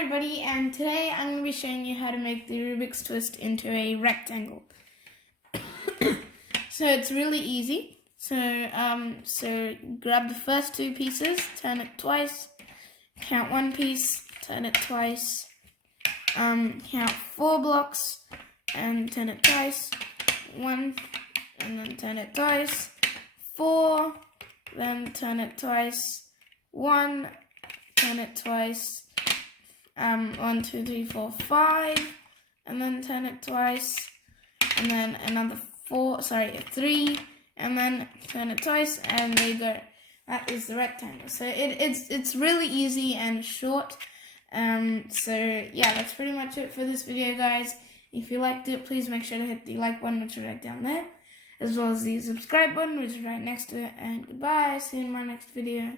Everybody, and today I'm going to be showing you how to make the Rubik's Twist into a rectangle. So it's really easy. So grab the first two pieces, turn it twice, count one piece, turn it twice, count 4 blocks and turn it twice, 1, and then turn it twice, 4, then turn it twice, 1, turn it twice, 1, 2, 3, 4, 5, and then turn it twice, and then another 3, and then turn it twice, and there you go. That is the rectangle. So it's really easy and short. So yeah, that's pretty much it for this video, guys. If you liked it, please make sure to hit the like button, which is right down there, as well as the subscribe button, which is right next to it. And goodbye. See you in my next video.